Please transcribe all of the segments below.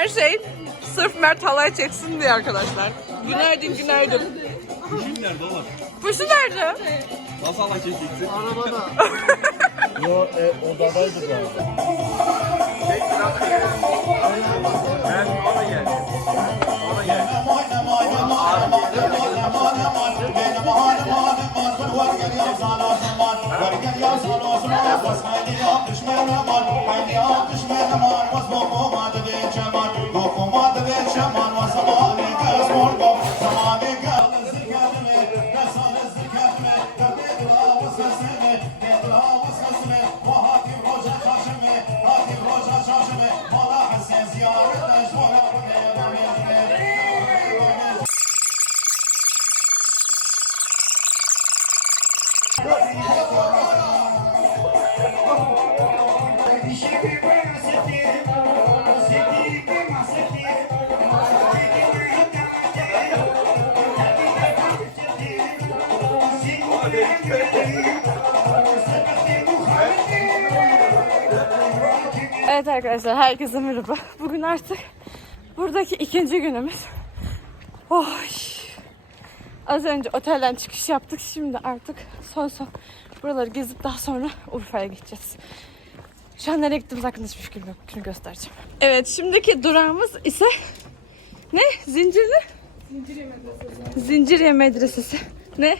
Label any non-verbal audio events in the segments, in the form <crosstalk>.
Her şey sırf Mert halay çeksin diye arkadaşlar. Günaydın günaydın. Kuşun nerede oğlum? Kuşu nerede? Nasıl Allah çekeceksin? Yo e, odadaydı galiba. Ben ona gel. Ona gel. Evet arkadaşlar herkese merhaba. <laughs> Bugün artık buradaki ikinci günümüz. Oh. Az önce otelden çıkış yaptık. Şimdi artık son son buraları gezip daha sonra Urfa'ya gideceğiz. Şu an nereye gittiğimiz hakkında hiçbir fikrim yok. Şimdi göstereceğim. Evet şimdiki durağımız ise ne? Zincirli? Zinciriye Medresesi. Zinciriye Medresesi. Ne?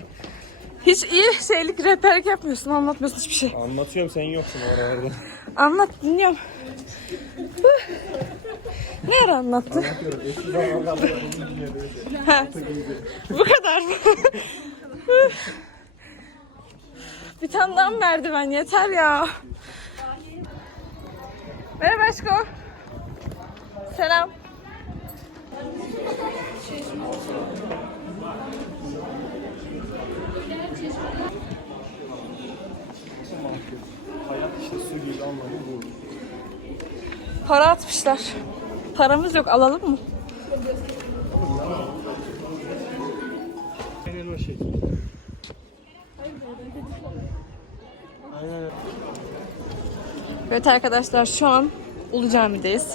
Hiç iyi şeylik rehberlik yapmıyorsun, anlatmıyorsun hiçbir şey. Anlatıyorum sen yoksun oralarda. Anlat dinliyorum. ne ara anlattın? Ha, Bu kadar mı? Bir tane daha merdiven yeter ya. Merhaba aşko. Selam. Hayat işte su gibi anlamı bu. Para atmışlar. Paramız yok alalım mı? Aynen o şekil. Evet arkadaşlar şu an Ulu Cami'deyiz.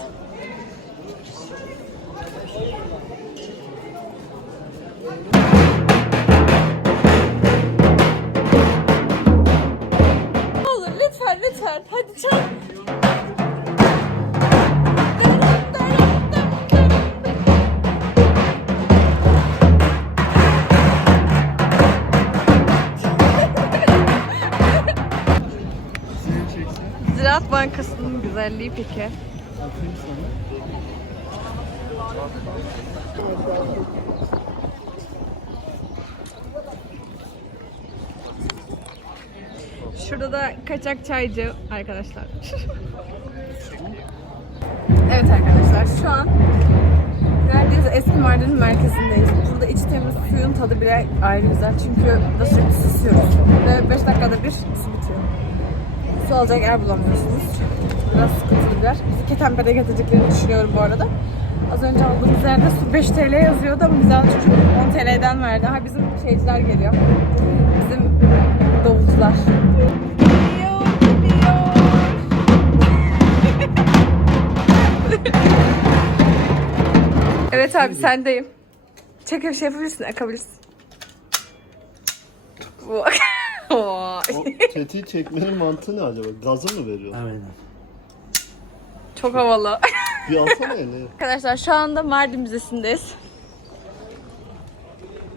Ziraat Bankası'nın güzelliği peki. Şurada da kaçak çaycı arkadaşlar. <laughs> evet arkadaşlar şu an neredeyiz? Eski Mardin'in merkezindeyiz. Burada iç temiz suyun tadı bile ayrı güzel. Çünkü burada sürekli susuyoruz. Ve 5 dakikada bir su bitiyor. Su alacak yer bulamıyorsunuz. Biraz sıkıntılı bir yer. Bizi Ketenpe'de getireceklerini düşünüyorum bu arada. Az önce aldığımız yerde su 5 TL yazıyordu ama bize çocuk 10 TL'den verdi. Ha bizim şeyciler geliyor. Bizim davulcular. <laughs> Evet abi sendeyim. Çek bir şey yapabilirsin, akabilirsin. Bu- <laughs> O tetiği çekmenin mantığı ne acaba? Gazı mı veriyor? Aynen. Çok havalı. Bir alsana eli. Arkadaşlar şu anda Mardin Müzesi'ndeyiz.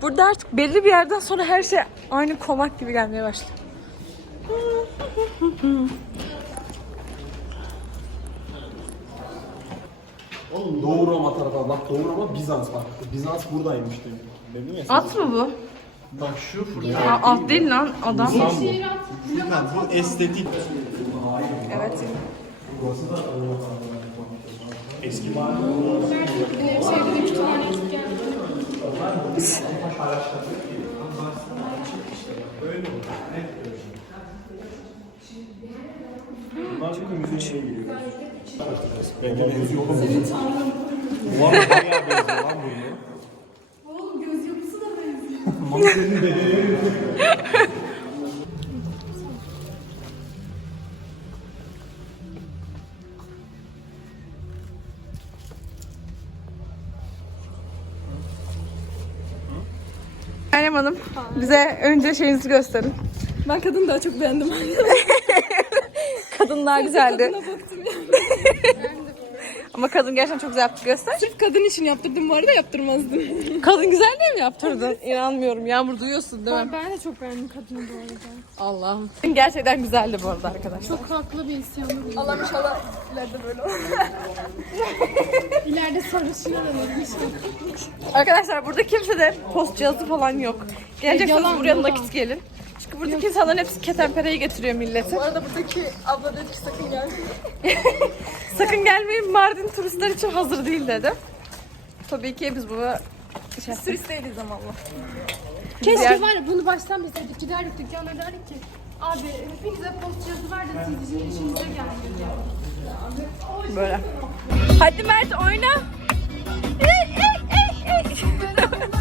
Burada artık belli bir yerden sonra her şey aynı konak gibi gelmeye başlıyor. Oğlum Doğu Roma tarafı bak Doğu Roma Bizans bak. Bizans buradaymış diyor. Dedim ya. At mı bu? Bak şu fırça. Aa, at değil lan adam. Furkan bu estetik. Evet. Eski giriyor. Bence benziyor oğlum. Senin tanrın. Ulan bayağı benziyor lan bunu. Meryem Hanım bize önce şeyinizi gösterin. Ben kadını daha çok beğendim. <laughs> Kadınlar güzeldi. Kadına baktım ya. <laughs> Ama kadın gerçekten çok güzel yaptı. Göster. Sırf kadın için yaptırdım bu arada yaptırmazdım. <laughs> Kadın güzel diye mi yaptırdın? İnanmıyorum. Yağmur duyuyorsun değil mi? Ben de çok beğendim kadını bu arada. Allah'ım. Gerçekten güzeldi bu arada arkadaşlar. Çok haklı bir isyanı bu. Allah inşallah ileride böyle olur. <laughs> ileride sarışına döneriz. Arkadaşlar burada kimse de post cihazı falan yok. Gelecekseniz Yalan, buraya nakit gelin. Çünkü buradaki insanların hepsi ketenpereyi getiriyor millete. Bu arada buradaki abla dedi ki sakın gelme. <laughs> Sakın gelmeyin Mardin turistler için hazır değil dedi. Tabii ki biz bunu şey yaptık. Turist değiliz ama Allah. Keşke var ya bunu baştan bilseydik. Giderdik dükkana derdik ki abi hepinize post cihazı ver de siz bizim işinize gelmiyor. Böyle. Hadi Mert oyna. Ey, ey, ey, ey.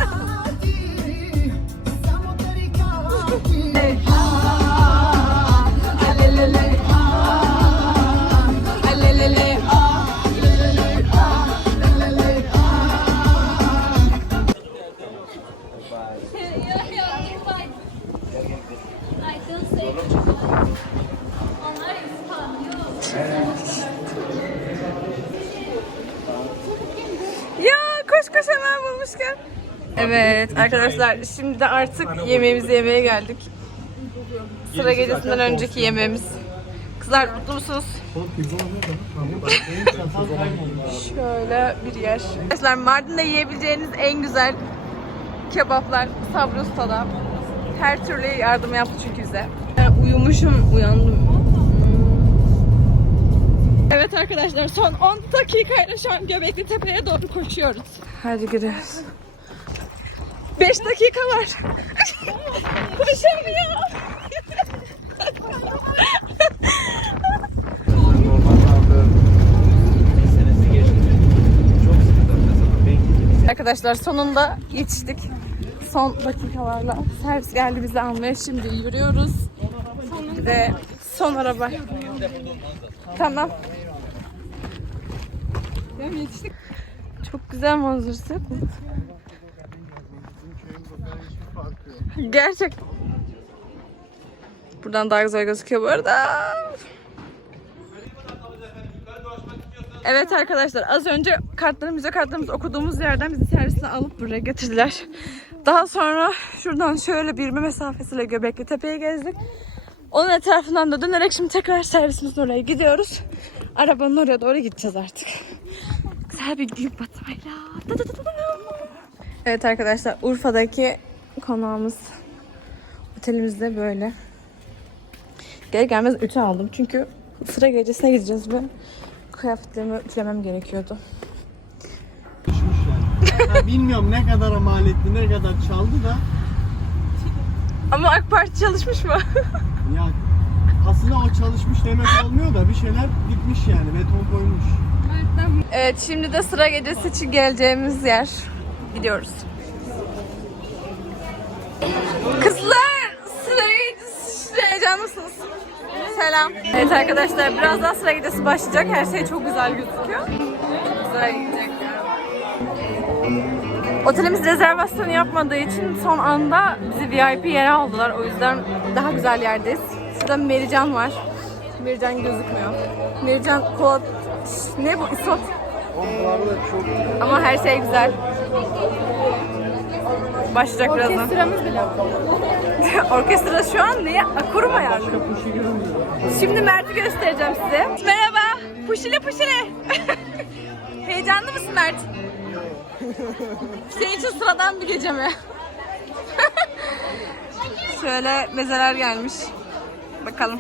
Arkadaşlar şimdi de artık yemeğimizi yemeye geldik. Sıra gecesinden önceki yemeğimiz. Kızlar mutlu musunuz? <laughs> Şöyle bir yer. Arkadaşlar Mardin'de yiyebileceğiniz en güzel kebaplar Sabri Usta'da. Her türlü yardım yaptı çünkü bize. Ben uyumuşum, uyandım. Evet arkadaşlar son 10 dakikayla şu an Göbekli Tepe'ye doğru koşuyoruz. Hadi gidiyoruz. 5 dakika var. Koşamıyor. Arkadaşlar sonunda yetiştik. Son dakikalarla servis geldi bizi almaya. Şimdi yürüyoruz. Ve son araba. Tamam. Çok güzel manzarası? Gerçek. Buradan daha güzel gözüküyor bu arada. Evet arkadaşlar az önce kartlarımızı kartlarımızı okuduğumuz yerden bizi servisle alıp buraya getirdiler. Daha sonra şuradan şöyle bir yürüme mesafesiyle Göbekli Tepe'yi gezdik. Onun etrafından da dönerek şimdi tekrar servisimizin oraya gidiyoruz. Arabanın oraya doğru gideceğiz artık. Güzel bir gün batmayla. Evet arkadaşlar Urfa'daki konağımız otelimiz de böyle. Gel gelmez ütü aldım çünkü sıra gecesine gideceğiz ve kıyafetlerimi ütülemem gerekiyordu. Ha, bilmiyorum ne kadar maliyetli, ne kadar çaldı da Ama AK Parti çalışmış mı? <laughs> ya aslında o çalışmış demek olmuyor da bir şeyler gitmiş yani beton koymuş. evet şimdi de sıra gecesi için geleceğimiz yer. Gidiyoruz. Kızlar sıra gecesi heyecanlı mısınız? Selam. Evet arkadaşlar birazdan sıra gecesi başlayacak. Her şey çok güzel gözüküyor. Güzel gidecek. Otelimiz rezervasyonu yapmadığı için son anda bizi VIP yere aldılar. O yüzden daha güzel yerdeyiz. Şurada Merican var. Merican gözükmüyor. Merican kod... Ne bu? İsot. Ama her şey güzel. Başlayacak birazdan. Orkestramız bile. <laughs> Orkestra şu an neye? Akurum ayarlı. Şimdi Mert'i göstereceğim size. Merhaba. Puşile puşile. <laughs> Heyecanlı mısın Mert? <laughs> Senin için sıradan bir gece mi? Şöyle mezeler gelmiş. Bakalım.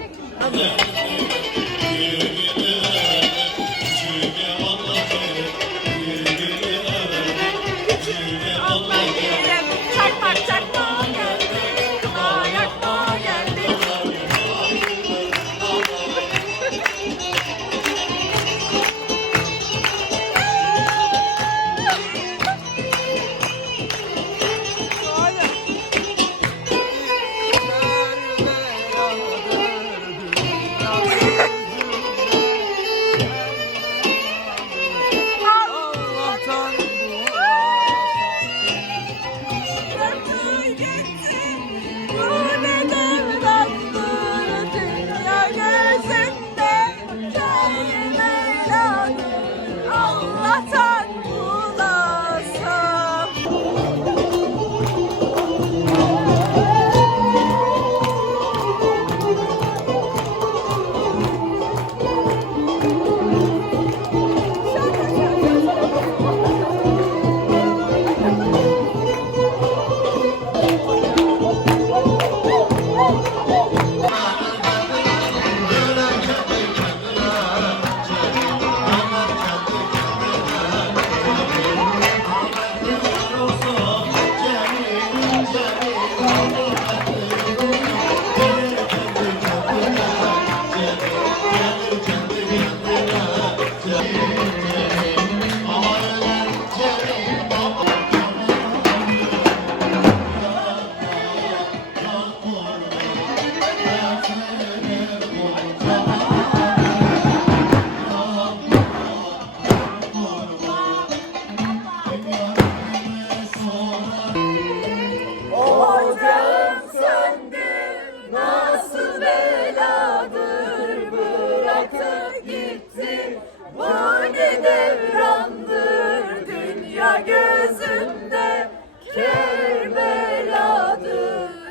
Gözümde Kerbeladır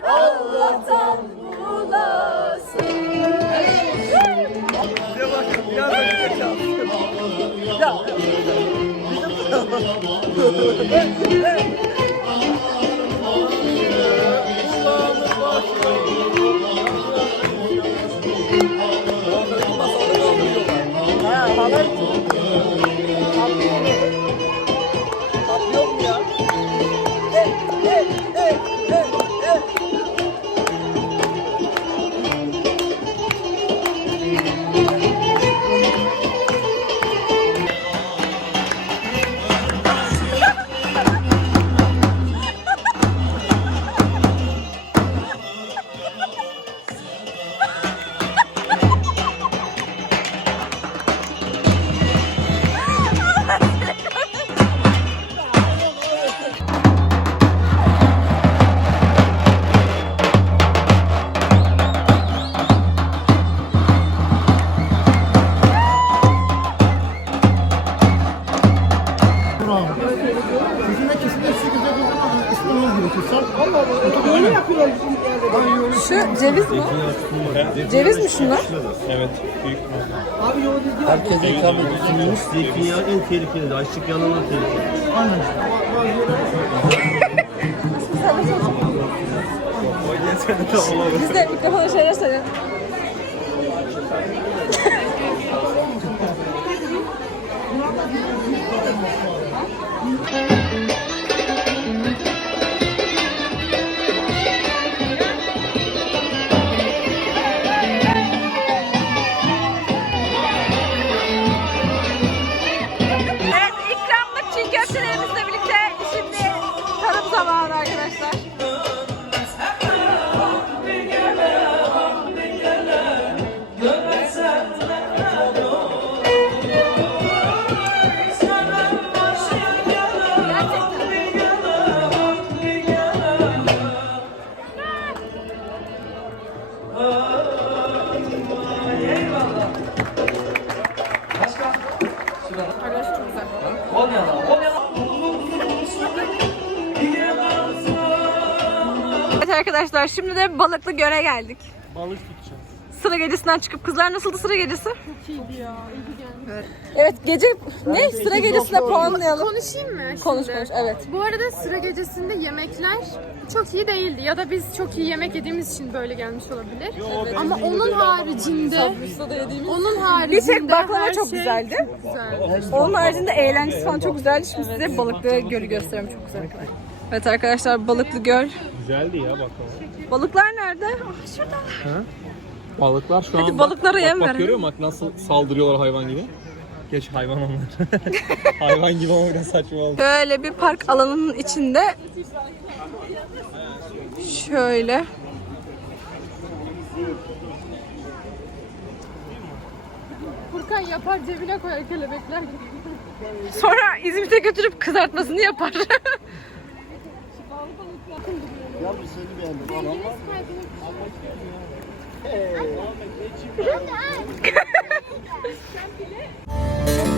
Allah'tan bulasın Şu ediyorsunuz. Zeytinyağı en tehlikeli. Ayçiçek yağından da tehlikeli. Biz de mikrofona şeyler söyleyelim. <laughs> arkadaşlar şimdi de balıklı göre geldik. Balık tutacağız. Sıra gecesinden çıkıp kızlar nasıldı sıra gecesi? Çok iyiydi ya. Evet gece ne sıra gecesine puanlayalım. Konuşayım mı? Konuş şimdi? konuş evet. Bu arada sıra gecesinde yemekler çok iyi değildi. Ya da biz çok iyi yemek yediğimiz için böyle gelmiş olabilir. Ama onun haricinde onun haricinde Bir tek baklava çok şey güzeldi. güzeldi. Onun haricinde eğlencesi falan çok güzeldi. Şimdi size balıklı gölü gösteriyorum çok güzel. Evet arkadaşlar balıklı göl. Güzeldi ya bakalım. Balıklar nerede? Ah, şurada. Balıklar şu Hadi an balıklara yem bak, görüyor musun? Bak nasıl saldırıyorlar hayvan gibi. Geç hayvan onlar. <laughs> hayvan gibi ama biraz saçma oldu. Böyle bir park alanının içinde şöyle Furkan yapar cebine koyar kelebekler gibi. sonra İzmit'e götürüp kızartmasını yapar. <laughs> Yavrum seni beğendim. Kendiniz kaydınız. Hey. Ahmet ne çift. Sen bile.